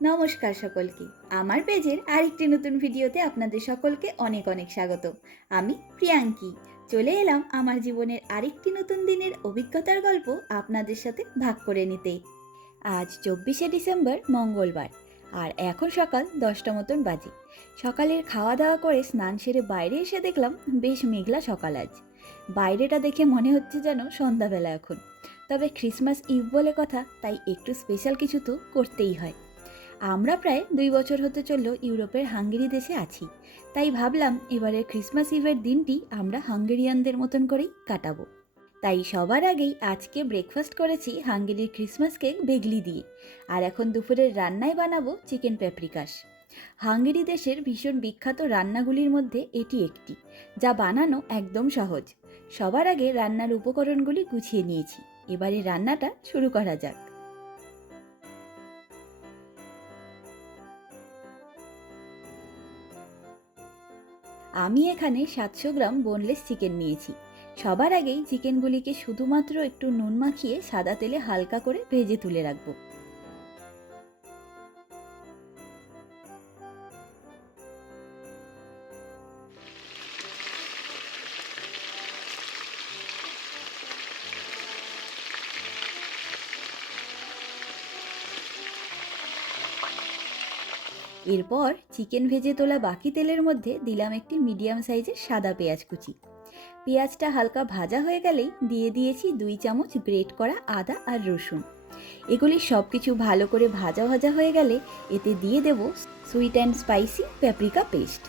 নমস্কার সকলকে। আমার পেজের আরেকটি নতুন ভিডিওতে আপনাদের সকলকে অনেক অনেক স্বাগত। আমি প্রিয়াঙ্কি। চলে এলাম আমার জীবনের আরেকটি নতুন দিনের অভিজ্ঞতার গল্প আপনাদের সাথে ভাগ করে নিতে। আজ চব্বিশে ডিসেম্বর মঙ্গলবার, আর এখন সকাল দশটা মতন বাজে। সকালের খাওয়া দাওয়া করে স্নান সেরে বাইরে এসে দেখলাম বেশ মেঘলা সকাল আজ। বাইরেটা দেখে মনে হচ্ছে যেন সন্ধ্যাবেলা এখন। তবে ক্রিসমাস ইভ বলে কথা, তাই একটু স্পেশাল কিছু তো করতেই হয়। আমরা প্রায় দুই বছর হতে চলল ইউরোপের হাঙ্গেরি দেশে আছি। তাই ভাবলাম এবারের ক্রিসমাস ইভের দিনটি আমরা হাঙ্গেরিয়ানদের মতন করেই কাটাবো। তাই সবার আগেই আজকে ব্রেকফাস্ট করেছি হাঙ্গেরির ক্রিসমাস কেক বেগলি দিয়ে। আর এখন দুপুরের রান্নায় বানাবো চিকেন প্যাপ্রিকাস হাঙ্গেরি দেশের ভীষণ বিখ্যাত রান্নাগুলির মধ্যে এটি একটি, যা বানানো একদম সহজ। সবার আগে রান্নার উপকরণগুলি গুছিয়ে নিয়েছি। এবারে রান্নাটা শুরু করা যাক। আমি এখানে সাতশো গ্রাম বোনলেস চিকেন নিয়েছি। সবার আগেই চিকেনগুলিকে শুধুমাত্র একটু নুন মাখিয়ে সাদা তেলে হালকা করে ভেজে তুলে রাখব। এরপর চিকেন ভেজে তোলা বাকি তেলের মধ্যে দিলাম একটি মিডিয়াম সাইজের সাদা পেঁয়াজ কুচি। পেঁয়াজটা হালকা ভাজা হয়ে গেলেই দিয়ে দিয়েছি দুই চামচ গ্রেট করা আদা আর রসুন। এগুলি সব কিছু ভালো করে ভাজা ভাজা হয়ে গেলে এতে দিয়ে দেব sweet and spicy paprika paste.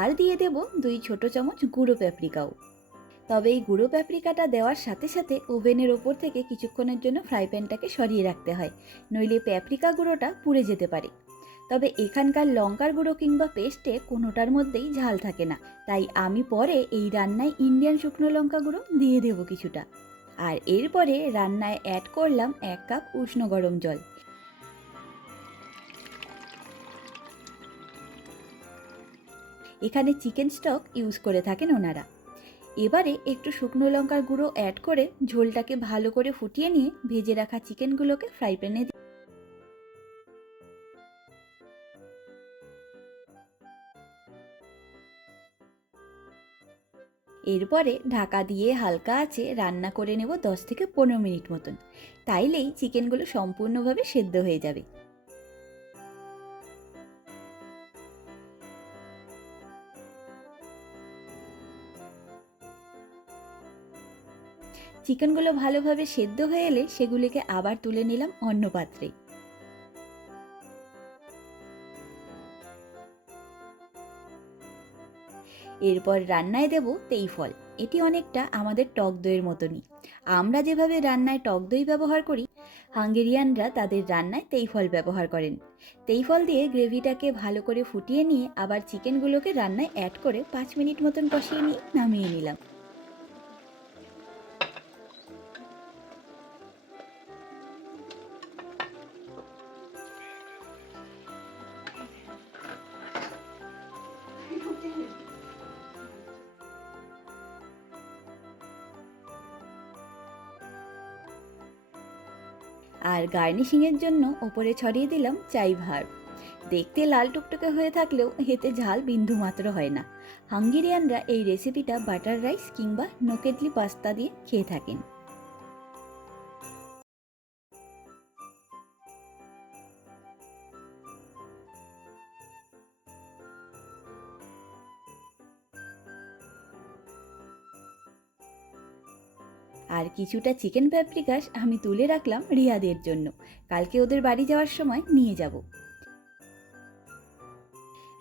আর দিয়ে দেব দুই ছোট চামচ গুঁড়ো প্যাপ্রিকাও। তবে এই গুঁড়ো প্যাপ্রিকাটা দেওয়ার সাথে সাথে ওভেনের ওপর থেকে কিছুক্ষণের জন্য ফ্রাই প্যানটাকে সরিয়ে রাখতে হয়, নইলে প্যাপ্রিকা গুঁড়োটা পুড়ে যেতে পারে। তবে এখানকার লঙ্কার গুঁড়ো কিংবা পেস্টে কোনোটার মধ্যেই ঝাল থাকে না, তাই আমি পরে এই রান্নায় ইন্ডিয়ান শুকনো লঙ্কা গুঁড়ো দিয়ে দেবো কিছুটা। আর এরপরে রান্নায় অ্যাড করলাম এক কাপ উষ্ণ গরম জল। এখানে চিকেন স্টক ইউজ করে থাকেন ওনারা। এবারে একটু শুকনো লঙ্কার গুঁড়ো অ্যাড করে ঝোলটাকে ভালো করে ফুটিয়ে নিয়ে ভেজে রাখা চিকেনগুলোকে ফ্রাই প্যানে এরপরে ঢাকা দিয়ে হালকা আছে রান্না করে নেব দশ থেকে পনেরো মিনিট মতন। তাইলেই চিকেনগুলো সম্পূর্ণভাবে সেদ্ধ হয়ে যাবে। চিকেনগুলো ভালোভাবে সেদ্ধ হয়ে এলে সেগুলিকে আবার তুলে নিলাম অন্য পাত্রে। এরপর রান্নায় দেব তেই ফল। এটি অনেকটা আমাদের টক দইয়ের মতনই। আমরা যেভাবে রান্নায় টক দই ব্যবহার করি, হাঙ্গেরিয়ানরা তাদের রান্নায় তেই ফল ব্যবহার করেন। তেই ফল দিয়ে গ্রেভিটাকে ভালো করে ফুটিয়ে নিয়ে আবার চিকেনগুলোকে রান্নায় অ্যাড করে পাঁচ মিনিট মতন কষিয়ে নিয়ে নামিয়ে নিলাম। আর গার্নিশিংয়ের জন্য ওপরে ছড়িয়ে দিলাম চাই ভার। দেখতে লাল টুকটুকে হয়ে থাকলেও এতে ঝাল বিন্দু মাত্র হয় না। হাঙ্গেরিয়ানরা এই রেসিপিটা বাটার রাইস কিংবা নোকেটলি পাস্তা দিয়ে খেয়ে থাকেন। কিছুটা চিকেন প্যাপ্রিকাস আমি তুলে রাখলাম রিয়াদের জন্য। কালকে ওদের বাড়ি যাওয়ার সময় নিয়ে যাব।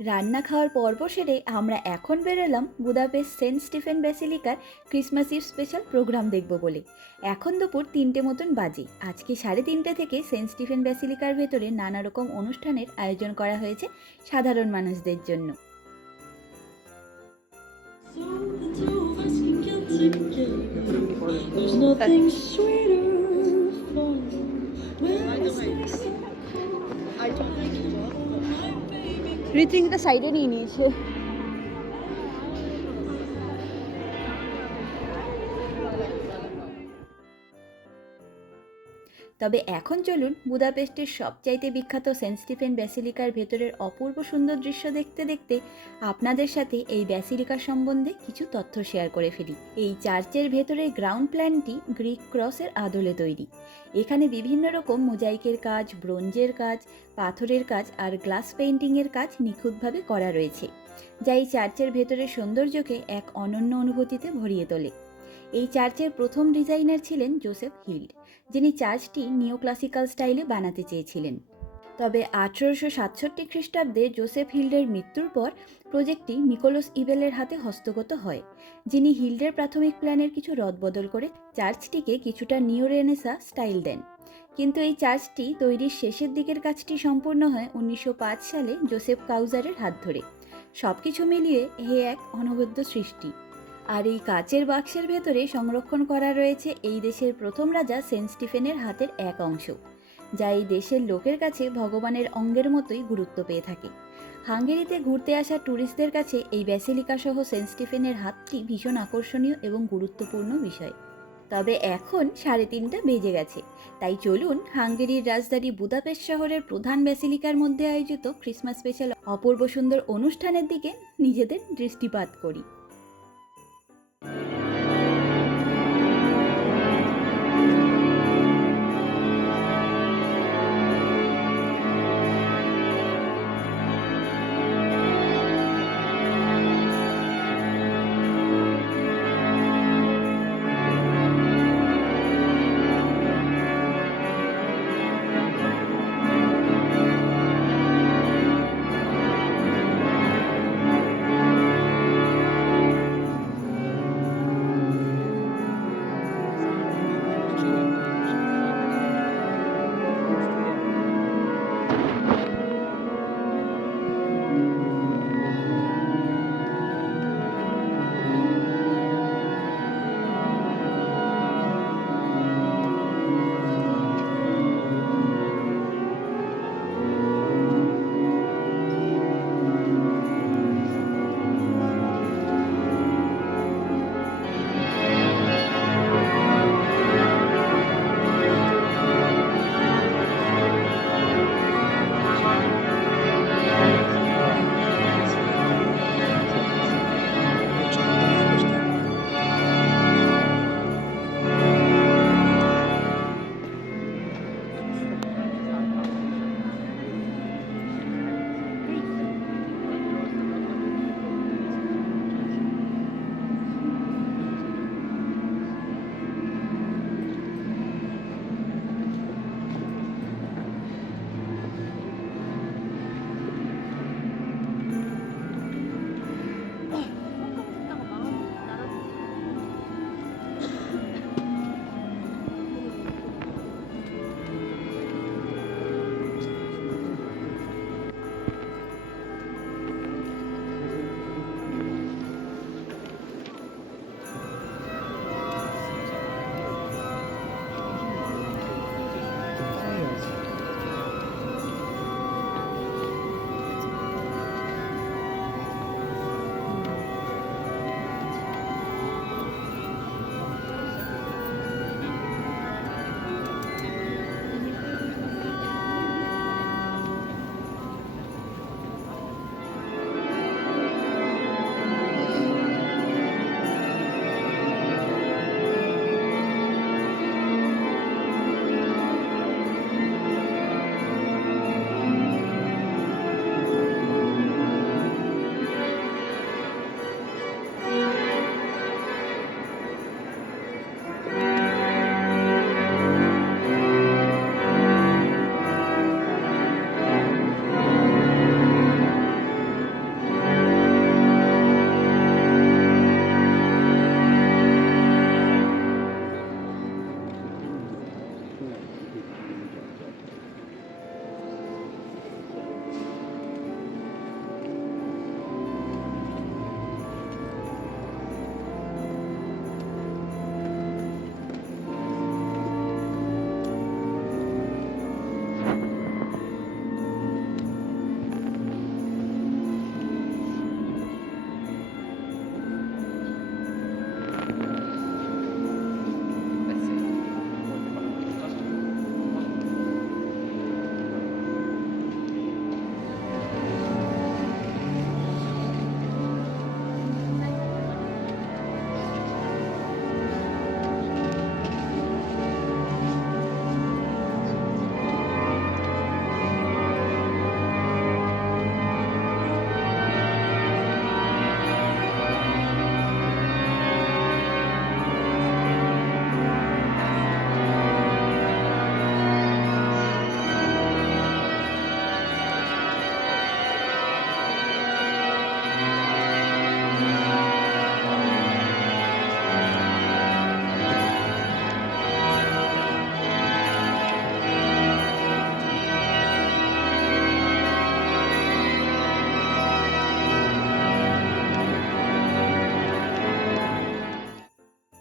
রান্না খাওয়ার পর্ব সেরে আমরা এখন বেরোলাম বুদাপেস্ট সেন্ট স্টিফেন ব্যাসিলিকার ক্রিসমাস ইভ স্পেশাল প্রোগ্রাম দেখব বলে। এখন দুপুর তিনটে মতন বাজে। আজকে সাড়ে তিনটে থেকে সেন্ট স্টিফেন ব্যাসিলিকার ভেতরে নানা রকম অনুষ্ঠানের আয়োজন করা হয়েছে সাধারণ মানুষদের জন্য। There's nothing sweeter for you. baby ঋতিকটা সাইডে নিয়ে নিয়েছে তবে এখন চলুন বুদাপেস্টের সবচাইতে বিখ্যাত সেন্ট স্টিফেন ব্যাসিলিকার ভেতরের অপূর্ব সুন্দর দৃশ্য দেখতে দেখতে আপনাদের সাথে এই ব্যাসিলিকার সম্বন্ধে কিছু তথ্য শেয়ার করে ফেলি। এই চার্চের ভেতরের গ্রাউন্ড প্ল্যানটি গ্রিক ক্রসের আদলে তৈরি। এখানে বিভিন্ন রকম মোজাইকের কাজ, ব্রোঞ্জের কাজ, পাথরের কাজ আর গ্লাস পেইন্টিংয়ের কাজ নিখুঁতভাবে করা রয়েছে, যা এই চার্চের ভেতরের সৌন্দর্যকে এক অনন্য অনুভূতিতে ভরিয়ে তোলে। এই চার্চের প্রথম ডিজাইনার ছিলেন জোসেফ হিল্ড। যিনি চার্চটি নিওক্লাসিক্যাল স্টাইলে বানাতে চেয়েছিলেন। তবে আঠেরোশো সাতষট্টি খ্রিস্টাব্দে জোসেফ হিল্ডের মৃত্যুর পর প্রজেক্টটি মিকোলোস ইবেলের হাতে হস্তগত হয়, যিনি হিল্ডের প্রাথমিক প্ল্যানের কিছু রদবদল করে চার্চটিকে কিছুটা নিও রেনেসা স্টাইল দেন। কিন্তু এই চার্চটি তৈরির শেষের দিকের কাজটি সম্পূর্ণ হয় উনিশশো পাঁচ সালে জোসেফ কাউজারের হাত ধরে। সব কিছু মিলিয়ে হে এক অনবদ্য সৃষ্টি। আর এই কাচের বাক্সের ভেতরে সংরক্ষণ করা রয়েছে এই দেশের প্রথম রাজা সেন্ট স্টিফেনের হাতের এক অংশ, যা এই দেশের লোকের কাছে ভগবানের অঙ্গের মতোই গুরুত্ব পেয়ে থাকে। হাঙ্গেরিতে ঘুরতে আসা ট্যুরিস্টদের কাছে এই ব্যাসিলিকা সহ সেন্ট স্টিফেনের হাতটি ভীষণ আকর্ষণীয় এবং গুরুত্বপূর্ণ বিষয়। তবে এখন সাড়ে তিনটা বেজে গেছে, তাই চলুন হাঙ্গেরির রাজধানী বুদাপেস্ট শহরের প্রধান ব্যাসিলিকার মধ্যে আয়োজিত ক্রিসমাস স্পেশাল অপূর্ব সুন্দর অনুষ্ঠানের দিকে নিজেদের দৃষ্টিপাত করি।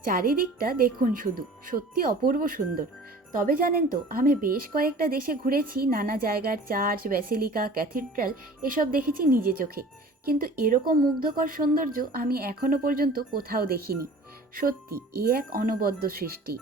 চারিদিকটা দেখুন শুধু, সত্যি অপূর্ব সুন্দর। তবে জানেন তো, আমি বেশ কয়েকটা দেশে ঘুরেছি, নানা জায়গার চার্চ, ব্যাসিলিকা, ক্যাথিড্রাল, এসব দেখেছি নিজে চোখে। কিন্তু এরকম মুগ্ধকর সৌন্দর্য আমি এখনও পর্যন্ত কোথাও দেখিনি। সত্যি, এ এক অনবদ্য সৃষ্টি।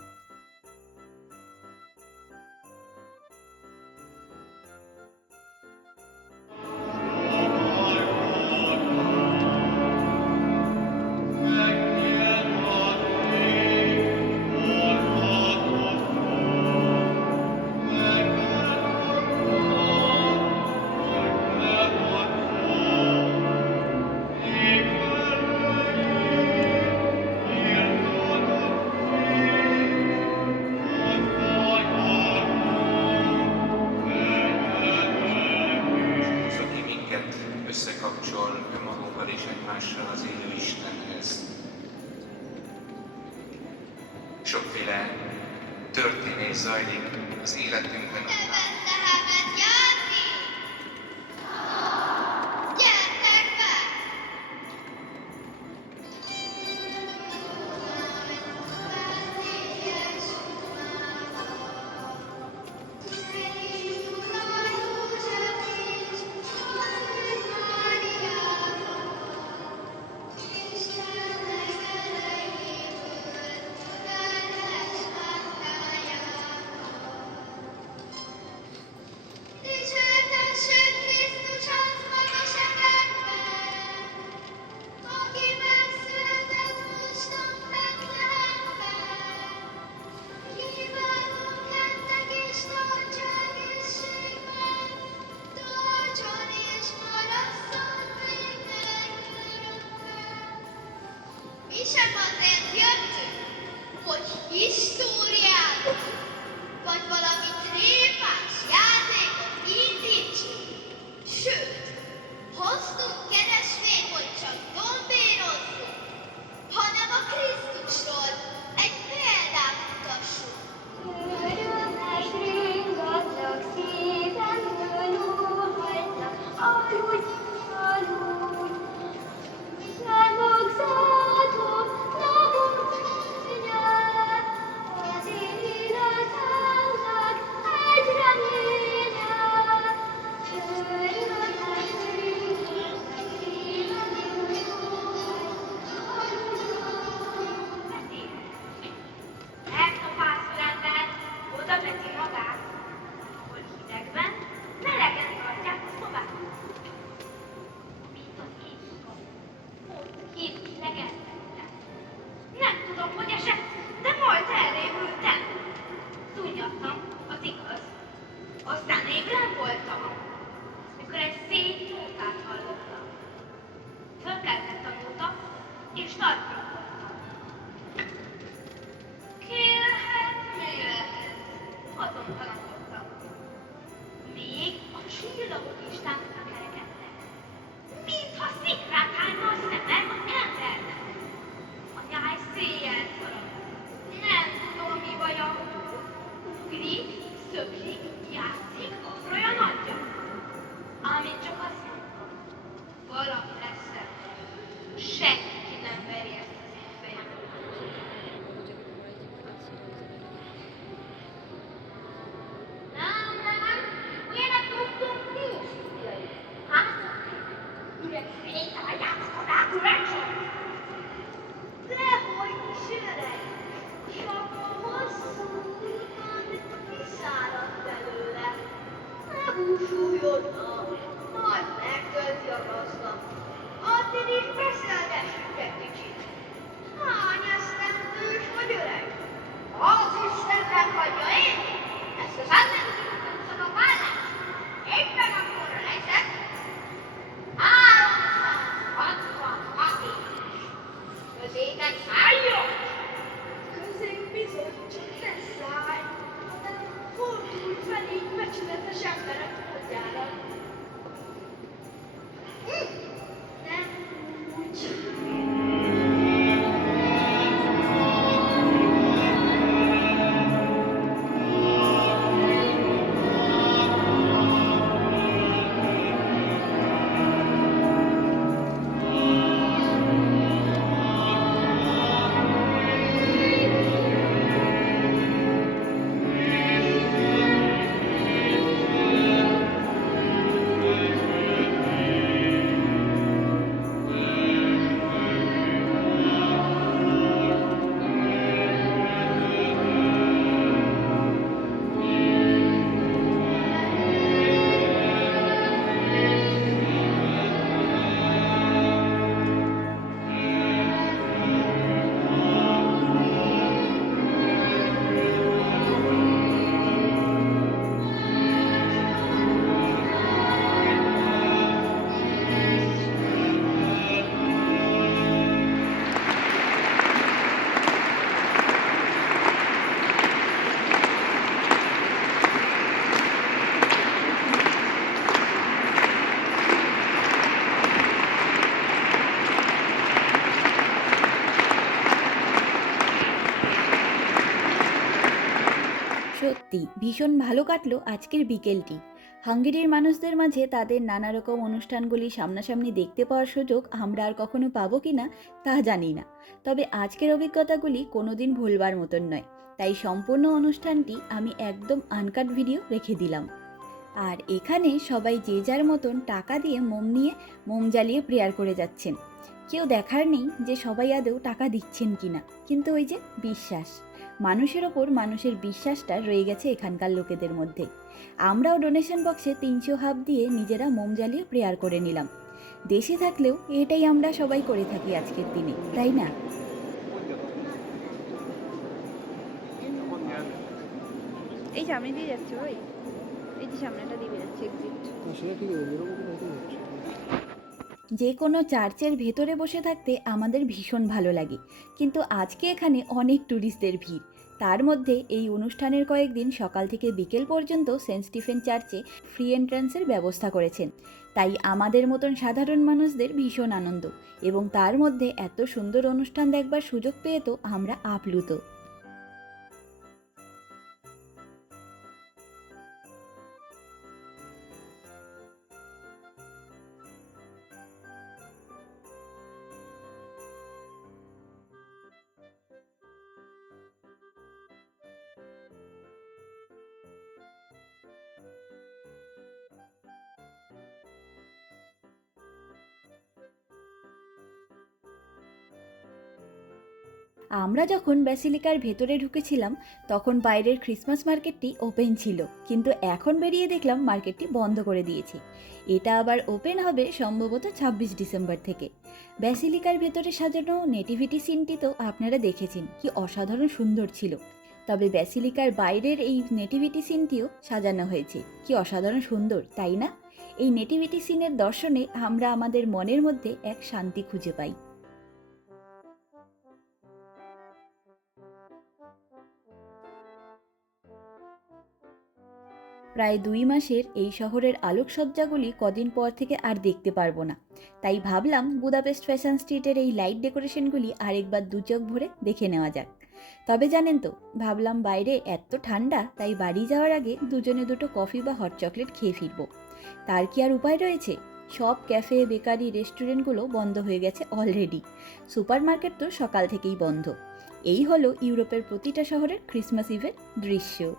সত্যি ভীষণ ভালো কাটলো আজকের বিকেলটি। হাঙ্গেরির মানুষদের মাঝে তাদের নানা রকম অনুষ্ঠানগুলি সামনাসামনি দেখতে পাওয়ার সুযোগ আমরা আর কখনো পাবো কি না তা জানি না। তবে আজকের অভিজ্ঞতাগুলি কোনোদিন ভুলবার মতন নয়। তাই সম্পূর্ণ অনুষ্ঠানটি আমি একদম আনকাট ভিডিও রেখে দিলাম। আর এখানে সবাই যে যার মতন টাকা দিয়ে মোম নিয়ে মোম জ্বালিয়ে প্রেয়ার করে যাচ্ছেন। কেউ দেখার নেই যে সবাই আদৌ টাকা দিচ্ছেন কিনা কিন্তু ওই যে বিশ্বাস। মানুষের ওপর মানুষের বিশ্বাসটা রয়ে গেছে এখানকার লোকেদের মধ্যে। আমরাও ডোনেশন বক্সে তিনশো হাফ দিয়ে নিজেরা মোম জ্বালিয়ে প্রেয়ার করে নিলাম। দেশে থাকলেও এটাই আমরা সবাই করে থাকি আজকের দিনে তাই না? এই সামনে দিয়ে যাচ্ছে ওই। এই যে সামনেটা দিয়ে যাচ্ছে এক্সিট ঠিক যে কোনো চার্চের ভেতরে বসে থাকতে আমাদের ভীষণ ভালো লাগে। কিন্তু আজকে এখানে অনেক ট্যুরিস্টদের ভিড়। তার মধ্যে এই অনুষ্ঠানের কয়েকদিন সকাল থেকে বিকেল পর্যন্ত সেন্ট স্টিফেন চার্চে ফ্রি এন্ট্রান্সের ব্যবস্থা করেছেন। তাই আমাদের মতন সাধারণ মানুষদের ভীষণ আনন্দ এবং তার মধ্যে এত সুন্দর অনুষ্ঠান দেখবার সুযোগ পেয়ে তো আমরা আপ্লুত। আমরা যখন ব্যাসিলিকার ভেতরে ঢুকেছিলাম, তখন বাইরের ক্রিসমাস মার্কেটটি ওপেন ছিল। কিন্তু এখন বেরিয়ে দেখলাম মার্কেটটি বন্ধ করে দিয়েছে। এটা আবার ওপেন হবে সম্ভবত ছাব্বিশ ডিসেম্বর থেকে। ব্যাসিলিকার ভেতরে সাজানো নেটিভিটি সিনটি তো আপনারা দেখেছেন, কি অসাধারণ সুন্দর ছিল। তবে ব্যাসিলিকার বাইরের এই নেটিভিটি সিনটিও সাজানো হয়েছে। কি অসাধারণ সুন্দর, তাই না? এই নেটিভিটি সিনের দর্শনে আমরা আমাদের মনের মধ্যে এক শান্তি খুঁজে পাই। প্রায় দুই মাসের এই শহরের আলোকসজ্জাগুলি কদিন পর থেকে আর দেখতে পারব না। তাই ভাবলাম বুদাপেস্ট ফ্যাশন স্ট্রিটের এই লাইট ডেকোরেশনগুলি আরেকবার দু চোখ ভরে দেখে নেওয়া যাক। তবে জানেন তো, ভাবলাম বাইরে এত ঠান্ডা, তাই বাড়ি যাওয়ার আগে দুজনে দুটো কফি বা হট চকলেট খেয়ে ফিরবো। তার কি আর উপায় রয়েছে? সব ক্যাফে, বেকারি, রেস্টুরেন্টগুলো বন্ধ হয়ে গেছে অলরেডি সুপারমার্কেট তো সকাল থেকেই বন্ধ। এই হলো ইউরোপের প্রতিটা শহরের ক্রিসমাস ইভের দৃশ্য।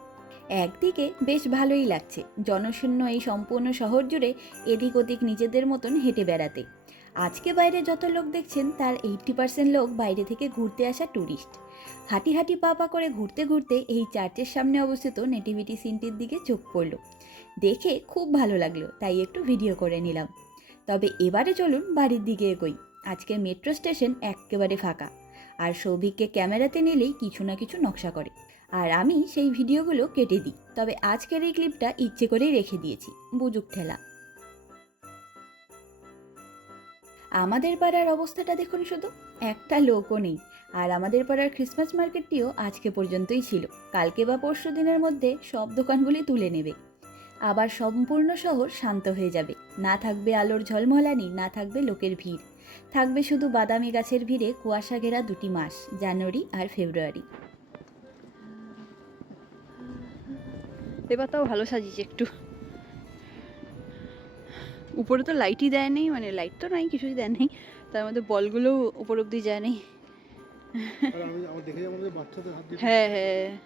একদিকে বেশ ভালোই লাগছে, জনশূন্য এই সম্পূর্ণ শহর জুড়ে এদিক ওদিক নিজেদের মতন হেঁটে বেড়াতে। আজকে বাইরে যত লোক দেখছেন, তার এইটটি পার্সেন্ট লোক বাইরে থেকে ঘুরতে আসা ট্যুরিস্ট হাঁটি হাঁটি পা পা করে ঘুরতে ঘুরতে এই চার্চের সামনে অবস্থিত নেটিভিটি সিনটির দিকে চোখ পড়ল। দেখে খুব ভালো লাগল, তাই একটু ভিডিও করে নিলাম। তবে এবারে চলুন বাড়ির দিকে এগোই। আজকে মেট্রো স্টেশন একেবারে ফাঁকা। আর সৌভিককে ক্যামেরাতে নিলেই কিছু না কিছু নকশা করে। আর আমি সেই ভিডিওগুলো কেটে দিই। তবে আজকের এই ক্লিপটা ইচ্ছে করেই রেখে দিয়েছি, বুজুক ঠেলা। আমাদের পাড়ার অবস্থাটা দেখুন শুধু, একটা লোকও নেই। আর আমাদের পাড়ার ক্রিসমাস মার্কেটটিও আজকে পর্যন্তই ছিল। কালকে বা পরশু দিনের মধ্যে সব দোকানগুলি তুলে নেবে। আবার সম্পূর্ণ শহর শান্ত হয়ে যাবে। না থাকবে আলোর ঝলমলানি, না থাকবে লোকের ভিড়। থাকবে শুধু বাদামি গাছের ভিড়ে কুয়াশা ঘেরা দুটি মাস, জানুয়ারি আর ফেব্রুয়ারি। এবার তাও ভালো সাজিয়েছে একটু। উপরে তো লাইটই দেয় নেই মানে লাইট তো নাই কিছুই দেয় নেই। তার মধ্যে বলগুলোও উপর অব্দি যায় নেই। হ্যাঁ হ্যাঁ।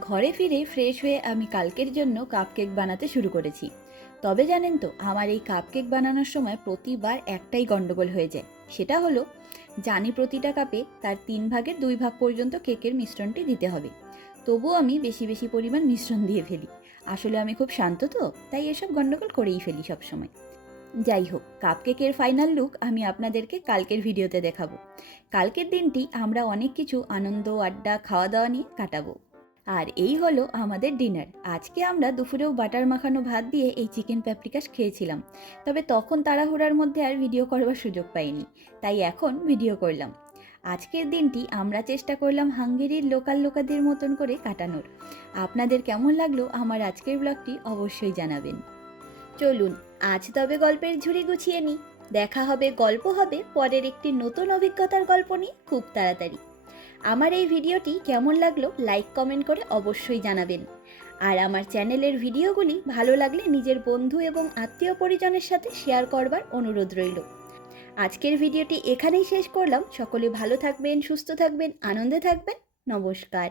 ঘরে ফিরে ফ্রেশ হয়ে আমি কালকের জন্য কাপকেক বানাতে শুরু করেছি। তবে জানেন তো আমার এই কাপকেক বানানোর সময় প্রতিবার একটাই গন্ডগোল হয়ে যায়। সেটা হলো, জানি প্রতিটা কাপে তার তিন ভাগের দুই ভাগ পর্যন্ত কেকের মিশ্রণটি দিতে হবে। তবুও আমি বেশি বেশি পরিমাণ মিশ্রণ দিয়ে ফেলি। আসলে আমি খুব শান্ত তো, তাই এসব গন্ডগোল করেই ফেলি সবসময়। যাই হোক, কাপকেকের ফাইনাল লুক আমি আপনাদেরকে কালকের ভিডিওতে দেখাবো। কালকের দিনটি আমরা অনেক কিছু আনন্দ, আড্ডা খাওয়া দাওয়া নিয়ে কাটাবো। আর এই হলো আমাদের ডিনার। আজকে আমরা দুপুরেও বাটার মাখানো ভাত দিয়ে এই চিকেন প্যাপ্রিকাস খেয়েছিলাম। তবে তখন তাড়াহুড়ার মধ্যে আর ভিডিও করবার সুযোগ পাইনি। তাই এখন ভিডিও করলাম। আজকের দিনটি আমরা চেষ্টা করলাম হাঙ্গেরির লোকাল লোকাদের মতন করে কাটানোর। আপনাদের কেমন লাগল আমার আজকের ব্লগটি অবশ্যই জানাবেন। চলুন, আজ তবে গল্পের ঝুড়ি গুছিয়ে নিই। দেখা হবে, গল্প হবে, পরের একটি নতুন অভিজ্ঞতার গল্প নিয়ে খুব তাড়াতাড়ি। আমার এই ভিডিওটি কেমন লাগল লাইক, কমেন্ট করে অবশ্যই জানাবেন। আর আমার চ্যানেলের ভিডিওগুলি ভালো লাগলে নিজের বন্ধু এবং আত্মীয় পরিজনের সাথে শেয়ার করবার অনুরোধ রইল। আজকের ভিডিওটি এখানেই শেষ করলাম। সকলে ভালো থাকবেন, সুস্থ থাকবেন, আনন্দে থাকবেন। নমস্কার।